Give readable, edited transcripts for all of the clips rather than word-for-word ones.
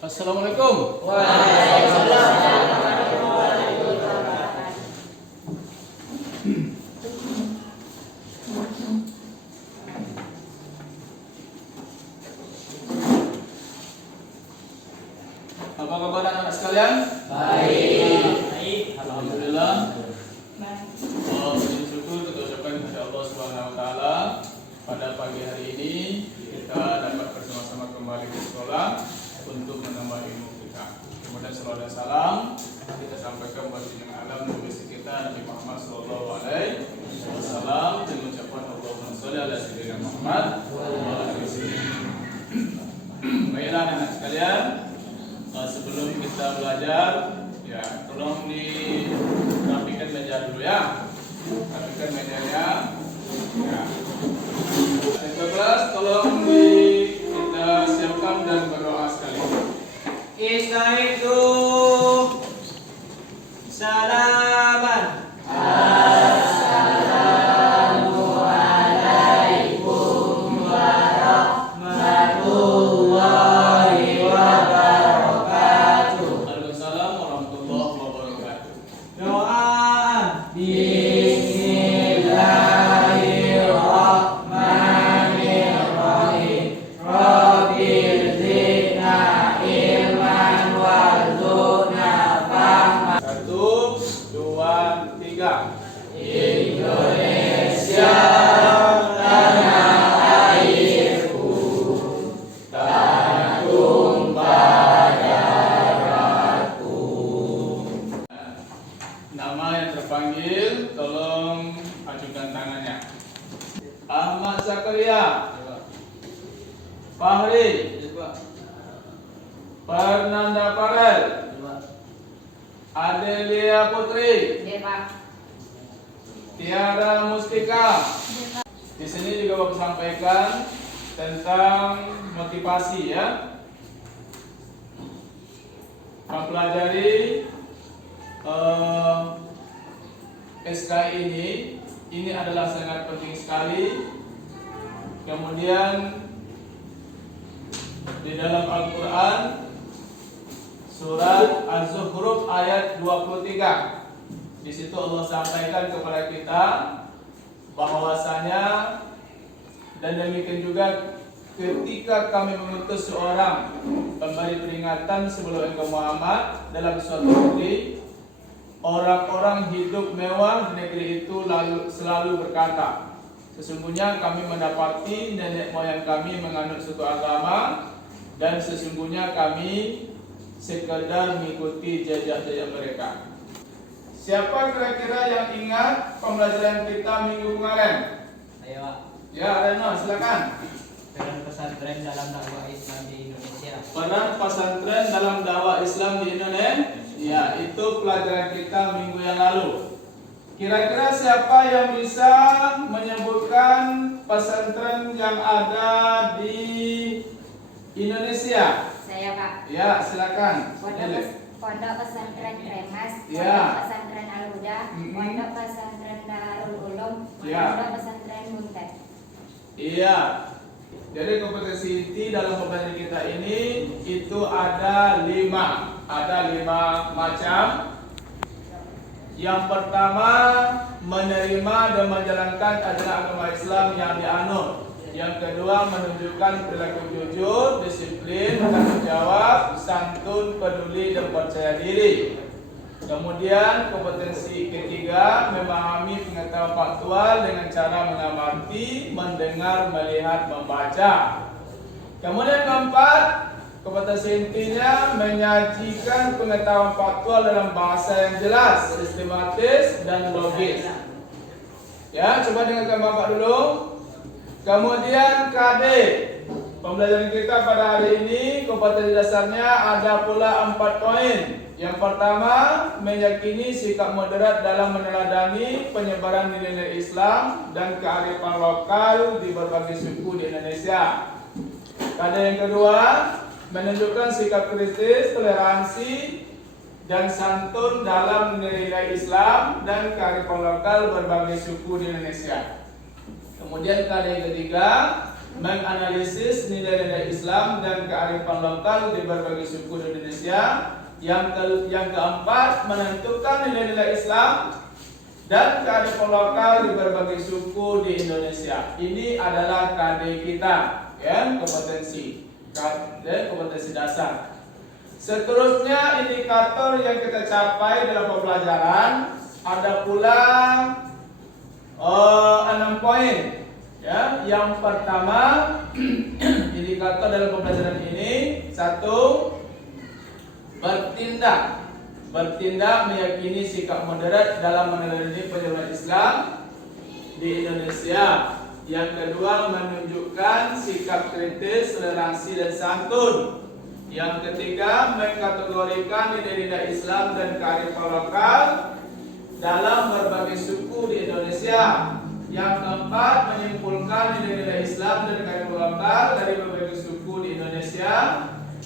Assalamualaikum. Apa kabar anak-anak sekalian? Baik. Alhamdulillah. Puji syukur kita ucapkan kepada Allah Subhanahu wa taala pada pagi hari ini kita dapat bersama-sama kembali ke sekolah untuk menambah ilmu kita. Kemudian salawat dan salam kita sampaikan buat junjungan alam Nabi kita Nabi Muhammad sallallahu alaihi wasallam dengan ucapan Allahumma shalli ala sayyidina Muhammad wa ala ali sayyidina. Baiklah anak sekalian, sebelum kita belajar ya tolong dirapikan meja dulu ya. Rapikan mejanya. Ya. Yang ke-11 tolong kita siapkan dan berdoa sekali. Istaizu salaman. Assalamualaikum warahmatullahi wabarakatuh. Waalaikumsalam warahmatullahi wabarakatuh. Doa Bismillahirrahmanirrahim. Rabbil zidna ilman warzuqna fahma. 1, 2, 3. Indonesia tanah airku, tanah tumpah darahku. Nama yang terpanggil tolong ajukan tangannya. Ahmad Zakaria, Fahri, Fernanda Farel, Adelia Putri, Tiara Mustika. Di sini juga Bapak sampaikan tentang motivasi ya. Mempelajari SKI ini adalah sangat penting sekali. Kemudian di dalam Al-Quran surat Az-Zukhruf ayat 23, di situ Allah sampaikan kepada kita bahwasanya dan demikian juga ketika kami mengutus seorang pemberi peringatan sebelum engkau Muhammad dalam suatu negeri, orang-orang hidup mewah di negeri itu selalu berkata, sesungguhnya kami mendapati nenek moyang kami menganut suatu agama dan sesungguhnya kami sekedar mengikuti jejak-jejak mereka. Siapa kira-kira yang ingat pembelajaran kita minggu kemarin? Ayo, Pak. Ya, Reno, silakan. Peran pesantren dalam dakwah Islam di Indonesia. Peran pesantren dalam dakwah Islam di Indonesia. Ya, itu pelajaran kita minggu yang lalu. Kira-kira siapa yang bisa menyebutkan pesantren yang ada di Indonesia? Saya, Pak. Ya, silakan. Pondok Pesantren Kremas, Ya. Pondok Pesantren Al-Huda, Mm-mm. Pondok Pesantren Darul Ulum, Ya. Pondok Pesantren Munted. Iya. Jadi kompetensi inti dalam pembelajaran kita ini itu ada 5 macam. Yang pertama, menerima dan menjalankan ajaran agama Islam yang dianut. Yang kedua, menunjukkan perilaku jujur, disiplin, bertanggung jawab, santun, peduli, dan percaya diri. Kemudian kompetensi ketiga, memahami pengetahuan faktual dengan cara mengamati, mendengar, melihat, membaca. Kemudian keempat, kompetensi intinya menyajikan pengetahuan faktual dalam bahasa yang jelas, sistematis, dan logis. Ya, coba dengarkan Bapak dulu. Kemudian KD, pembelajaran kita pada hari ini kompetensi dasarnya ada pula 4 poin. Yang pertama, meyakini sikap moderat dalam meneladani penyebaran nilai-nilai Islam dan kearifan lokal di berbagai suku di Indonesia. KD yang kedua, menunjukkan sikap kritis, toleransi, dan santun dalam nilai-nilai Islam dan kearifan lokal berbagai suku di Indonesia. Kemudian KD yang ketiga, menganalisis nilai-nilai Islam dan kearifan lokal di berbagai suku di Indonesia. Yang keempat, menentukan nilai-nilai Islam dan kearifan lokal di berbagai suku di Indonesia. Ini adalah KD kita, ya, kompetensi dasar. Seterusnya, indikator yang kita capai dalam pembelajaran ada pula 6 poin. Ya, yang pertama, indikator dalam pembelajaran ini 1. Bertindak meyakini sikap moderat dalam meneladani penyebaran Islam di Indonesia. Yang kedua, menunjukkan sikap kritis, toleransi dan santun. Yang ketiga, mengkategorikan nilai-nilai Islam dan kearifan lokal dalam berbagai suku di Indonesia. Yang keempat, menyimpulkan nilai-nilai Islam dan kearifan lokal dari berbagai suku di Indonesia.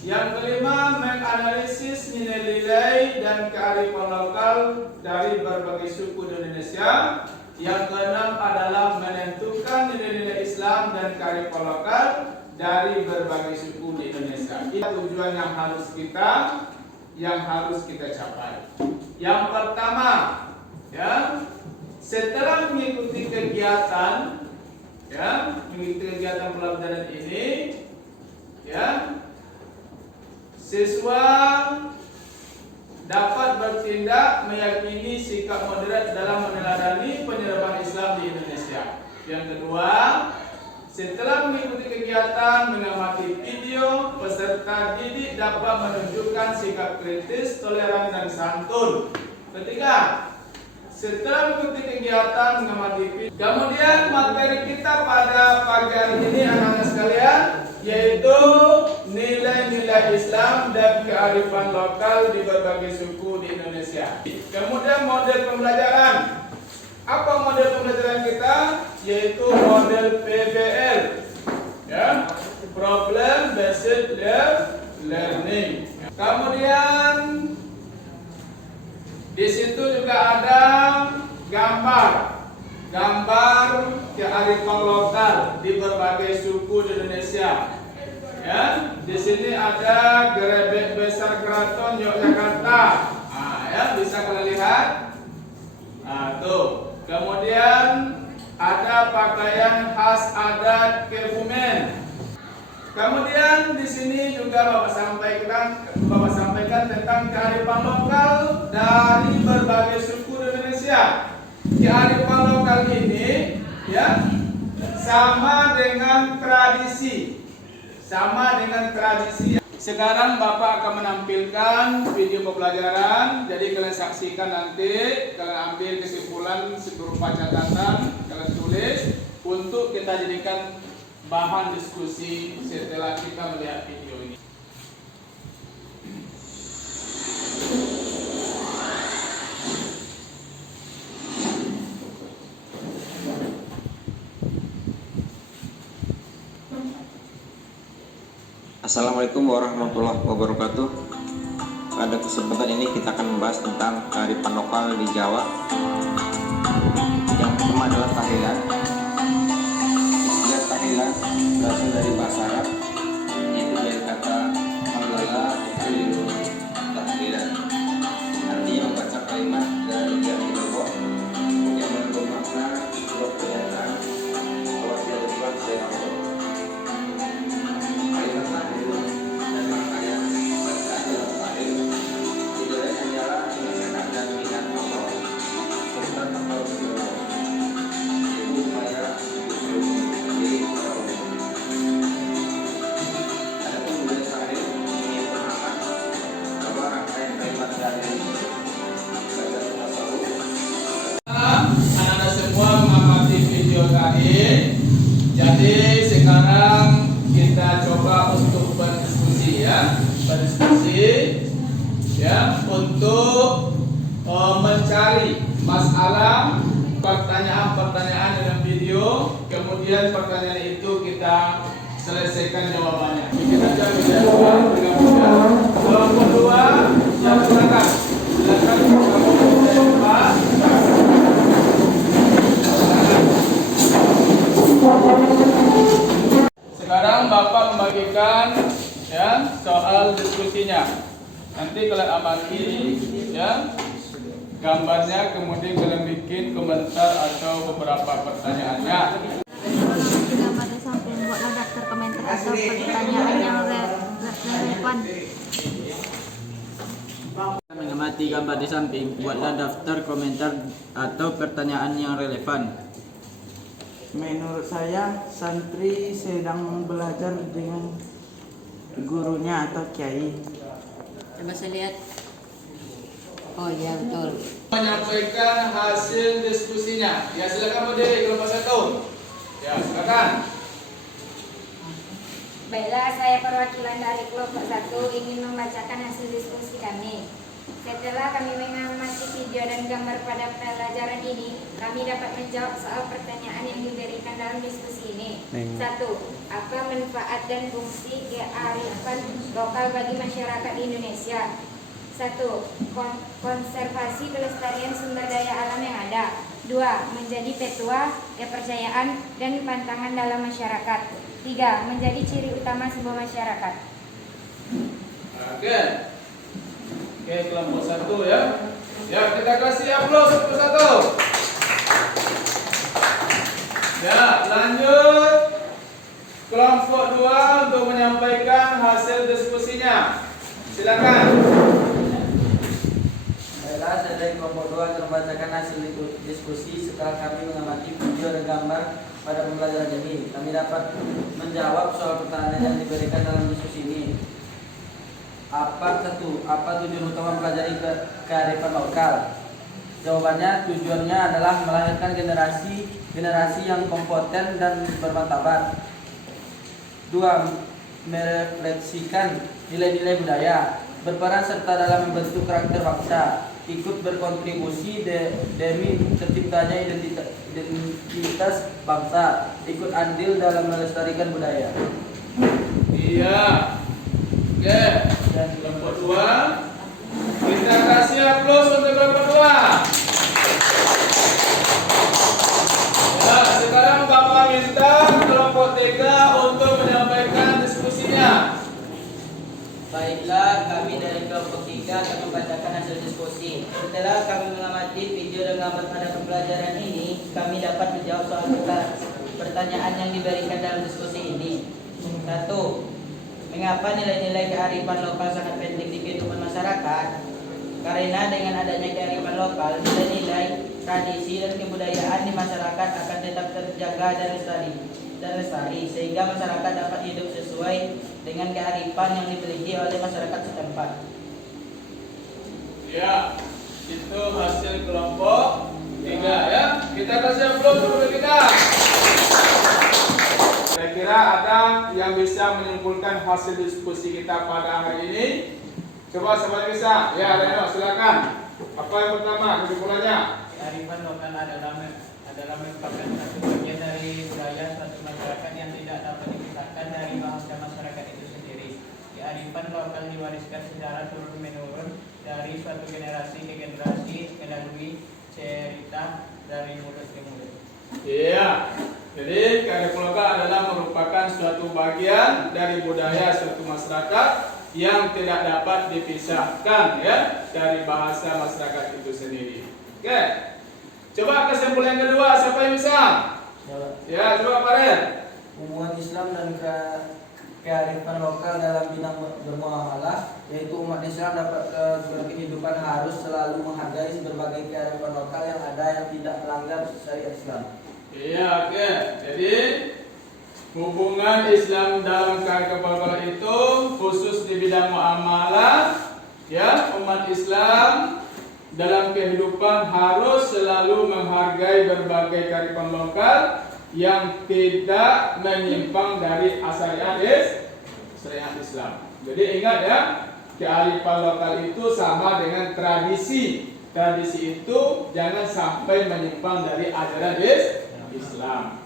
Yang kelima, menganalisis nilai-nilai dan kearifan lokal dari berbagai suku di Indonesia. Yang keenam adalah menentukan nilai-nilai Islam dan kearifan lokal dari berbagai suku di Indonesia. Itu tujuan yang harus kita capai. Yang pertama, ya, setelah mengikuti kegiatan pelajaran ini, ya, siswa dapat bertindak meyakini sikap moderat dalam meneladani penyerapan Islam di Indonesia. Yang kedua, setelah mengikuti kegiatan mengamati video, peserta didik dapat menunjukkan sikap kritis, toleran dan santun. Ketiga, setelah mengikuti kegiatan mengamati video, kemudian materi kita pada pagi hari ini anak-anak sekalian yaitu nilai-nilai Islam dan kearifan lokal di berbagai suku di Indonesia. Kemudian model pembelajaran. Apa model pembelajaran kita? Yaitu model PBL, ya, Problem Based Learning. Kemudian di situ juga ada gambar kearifan lokal di berbagai suku di Indonesia. Ya, di sini ada Gerebek Besar Keraton Yogyakarta. Ya, bisa kalian lihat. Tuh. Kemudian ada pakaian khas adat Kebumen. Kemudian di sini juga Bapak sampaikan tentang kearifan lokal dari berbagai suku di Indonesia. Kearifan lokal ini, ya, sama dengan tradisi. Sekarang Bapak akan menampilkan video pembelajaran. Jadi kalian saksikan nanti, kalian ambil kesimpulan berupa catatan, kalian tulis untuk kita jadikan bahan diskusi setelah kita melihat video ini. Assalamualaikum warahmatullahi wabarakatuh. Pada kesempatan ini kita akan membahas tentang kearifan lokal di Jawa. Yang pertama adalah tahlilan. Istilah tahlilan berasal dari bahasa Arab, yaitu dari kata halala tahlilan. Artinya membaca kalimat dari jari Allah yang mengandung makna sebuah pernyataan bahwa tidak ada Tuhan selain Allah. Anak-anak semua mengamati video tadi. Jadi sekarang kita coba untuk berdiskusi, ya, untuk mencari masalah, pertanyaan-pertanyaan dalam video. Kemudian pertanyaan itu kita selesaikan jawabannya. Kita jawab dengan mudah. Kelompok 2, yang silakan soal diskusinya. Nanti kalian amati ya gambarnya, kemudian kalian bikin komentar atau beberapa pertanyaannya. Pada samping buatlah daftar komentar atau pertanyaan yang relevan. Mengamati gambar di samping, buatlah daftar komentar atau pertanyaan yang relevan. Menurut saya, santri sedang belajar dengan gurunya atau kiai. Coba saya lihat. Oh iya betul. Menyampaikan hasil diskusinya. Ya silakan berdiri kelompok 1. Ya silakan. Baiklah, saya perwakilan dari kelompok 1 ingin membacakan hasil diskusi kami. Setelah kami mengamati video dan gambar pada pelajaran ini, kami dapat menjawab soal pertanyaan yang diberikan dalam diskusi ini. 1. Apa manfaat dan fungsi kearifan lokal bagi masyarakat di Indonesia? 1. Konservasi pelestarian sumber daya alam yang ada. 2. Menjadi petua, kepercayaan, dan pantangan dalam masyarakat. 3. Menjadi ciri utama sebuah masyarakat. Oke. Oke, kelompok 1 ya. Ya, kita kasih aplaus satu-satu. Ya, lanjut. Kelompok 2 untuk menyampaikan hasil diskusinya. Silakan. Baiklah, saya dari kelompok 2 akan membacakan hasil diskusi setelah kami mengamati video dan gambar pada pembelajaran ini. Kami dapat menjawab soal pertanyaan yang diberikan dalam diskusi ini. Apa tujuan utama mempelajari kearifan lokal? Jawabannya, tujuannya adalah melahirkan generasi yang kompeten dan bermartabat. 2. Merefleksikan nilai-nilai budaya, berperan serta dalam membentuk karakter bangsa, ikut berkontribusi demi terciptanya identitas bangsa, ikut andil dalam melestarikan budaya. Iya. Oke. Dan kelompok 2. Kita kasih aplaus untuk kelompok 2. Ya, sekarang Bapak minta kelompok 3 untuk menyampaikan diskusinya. Baiklah, kami dari kelompok 3 akan membacakan hasil diskusi. Setelah kami mengamati video dan gambar pada pembelajaran ini, kami dapat menjawab soal pertanyaan yang diberikan dalam diskusi ini. 1. Mengapa nilai-nilai kearifan lokal sangat penting di kehidupan masyarakat? Karena dengan adanya kearifan lokal, nilai-nilai, tradisi, dan kebudayaan di masyarakat akan tetap terjaga dan lestari, sehingga masyarakat dapat hidup sesuai dengan kearifan yang dimiliki oleh masyarakat setempat. Ya, itu hasil kelompok 3 ya. Kita kasih aplaus untuk kita. Kira-kira ada yang bisa menyimpulkan hasil diskusi kita pada hari ini? Coba siapa bisa? Ya, Reno, silakan. Apa yang pertama kesimpulannya? Kearifan lokal adalah merupakan satu bagian dari budaya suatu masyarakat yang tidak dapat dipisahkan dari bahasa masyarakat itu sendiri. Kearifan lokal diwariskan secara turun-menurun dari suatu generasi ke generasi melalui cerita dari mulut ke mulut. Iya. Jadi kearifan lokal adalah merupakan suatu bagian dari budaya suatu masyarakat yang tidak dapat dipisahkan ya dari bahasa masyarakat itu sendiri. Oke. Coba kesimpulan kedua, siapa yang bisa? Ya, coba Pak Ren. Hubungan Islam dan kearifan lokal dalam bidang bermuamalah, yaitu umat Islam dapat berkehidupan harus selalu menghargai berbagai kearifan lokal yang ada yang tidak melanggar syariat Islam. Iya, oke. Jadi hubungan Islam dalam kearifan lokal itu khusus di bidang muamalah, ya, umat Islam dalam kehidupan harus selalu menghargai berbagai kearifan lokal yang tidak menyimpang dari syariat Islam. Jadi ingat ya, kearifan lokal itu sama dengan tradisi. Tradisi itu jangan sampai menyimpang dari ajaran Islam.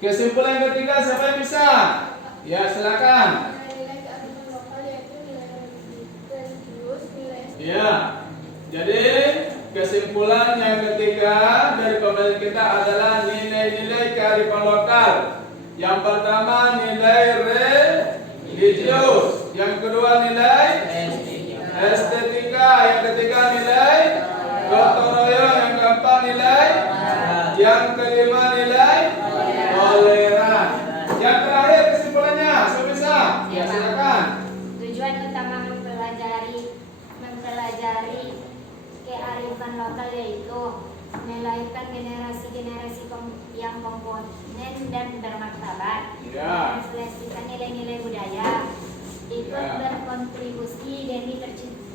Kesimpulan ketiga, siapa yang bisa? Ya, silakan. Ya. Jadi kesimpulan yang ketiga dari pembelajaran kita adalah nilai-nilai kearifan lokal. Yang pertama nilai religius, yang kedua nilai estetika, yang ketiga nilai gotong royong, yang keempat nilai, yang kelima nilai toleran. Yang terakhir kesimpulannya, bisa? Ya, silakan. Tujuan utama mempelajari kearifan lokal yaitu melahirkan generasi-generasi yang komponen dan bermartabat, Ya. merefleksikan nilai-nilai budaya, ikut Ya. berkontribusi demi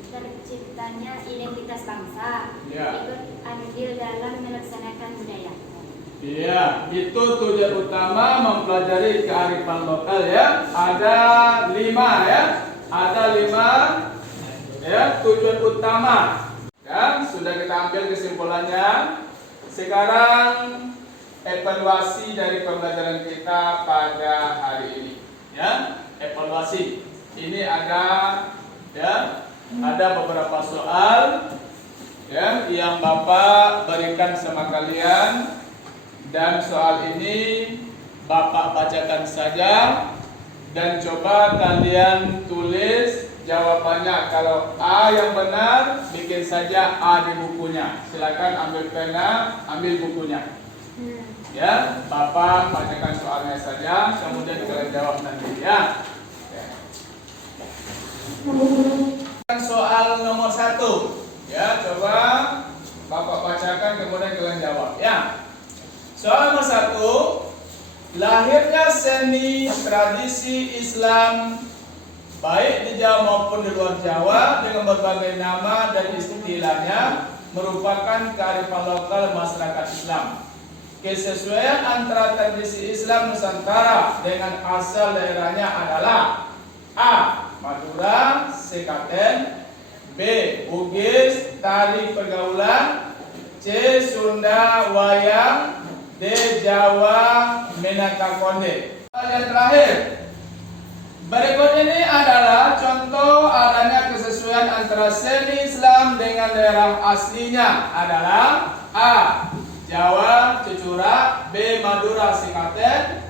terciptanya identitas bangsa, Ya. ikut andil dalam melaksanakan budaya. Iya, itu tujuan utama mempelajari kearifan lokal ya. Ada 5 ya. Ada 5 ya tujuan utama. Ya, sudah kita ambil kesimpulannya. Sekarang evaluasi dari pembelajaran kita pada hari ini. Ya, evaluasi. Ini ada ya, ada beberapa soal ya yang Bapak berikan sama kalian. Dan soal ini Bapak bacakan saja dan coba kalian tulis jawabannya. Kalau A yang benar, bikin saja A di bukunya. Silakan ambil pena, ambil bukunya. Ya, Bapak bacakan soalnya saja, kemudian kalian jawab nanti ya. Soal nomor 1. Ya, coba Bapak bacakan kemudian kalian jawab ya. Soal nomor 1, lahirnya seni tradisi Islam baik di Jawa maupun di luar Jawa dengan berbagai nama dan istilahnya merupakan kearifan lokal masyarakat Islam. Kesesuaian antara tradisi Islam Nusantara dengan asal daerahnya adalah A. Madura, Sekaten, B. Bugis, tari pergaulan, C. Sunda, wayang, D. Jawa, Minangka Konde. Yang terakhir, berikut ini adalah contoh adanya kesesuaian antara seni Islam dengan daerah aslinya adalah A. Jawa, Cucura, B. Madura, Sekaten,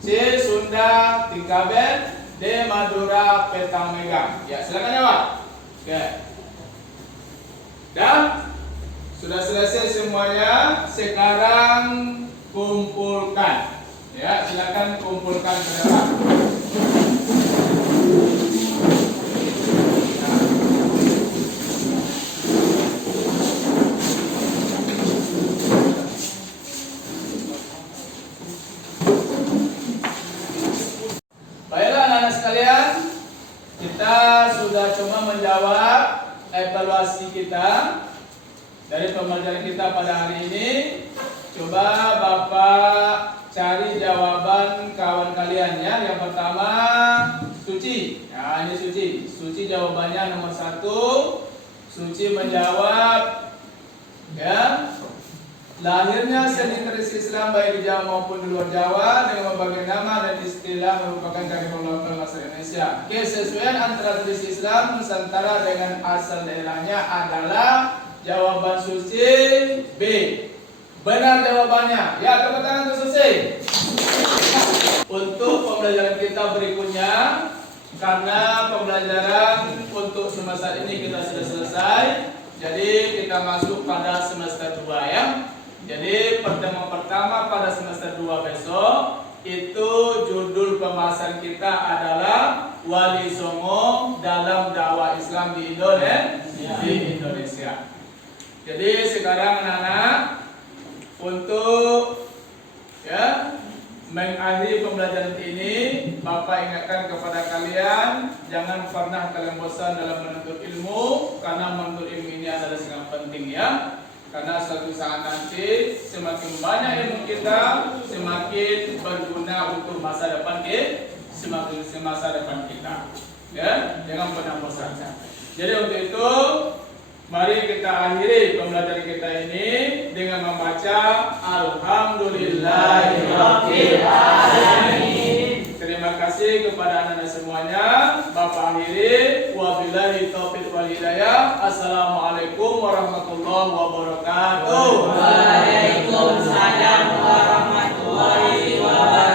C. Sunda, Tingkaben, D. Madura, Petang Megang. Ya, silakan jawab. Oke. Dan sudah selesai semuanya. Sekarang kumpulkan. Ya, silakan kumpulkan saudara. Baiklah anak-anak sekalian, kita sudah coba menjawab evaluasi kita dari pembelajaran kita pada hari ini. Coba Bapak cari jawaban kawan kalian ya. Yang pertama Suci. Nah, ini Suci. Suci jawabannya nomor 1. Suci menjawab ya. Lahirnya seni tradisi Islam baik di Jawa maupun di luar Jawa dengan berbagai nama dan istilah merupakan kearifan lokal masyarakat Indonesia. Kesesuaian antara tradisi Islam Nusantara dengan asal daerahnya adalah jawaban Suci B. Benar jawabannya. Ya, tepuk tangan untuk Suci. Untuk pembelajaran kita berikutnya, karena pembelajaran untuk semester ini kita sudah selesai, jadi kita masuk pada semester 2 ya. Jadi pertemuan pertama pada semester 2 besok itu judul pembahasan kita adalah Wali Songo dalam dakwah Islam di Indonesia. Jadi sekarang anak-anak untuk ya mengakhiri pembelajaran ini, Bapak ingatkan kepada kalian jangan pernah kalian bosan dalam menuntut ilmu, karena menuntut ilmu ini adalah sangat penting ya. Karena suatu saat nanti semakin banyak ilmu kita, semakin berguna untuk masa depan kita, semakin masa depan kita. Ya, jangan pernah bosan. Jadi untuk itu, mari kita akhiri pembelajaran kita ini dengan membaca Alhamdulillahirabbil alamin. Terima kasih kepada anak-anak semuanya. Bapak akhiri. Wabillahi taufiq wal hidayah. Assalamualaikum warahmatullahi wabarakatuh. Waalaikumsalam warahmatullahi wabarakatuh.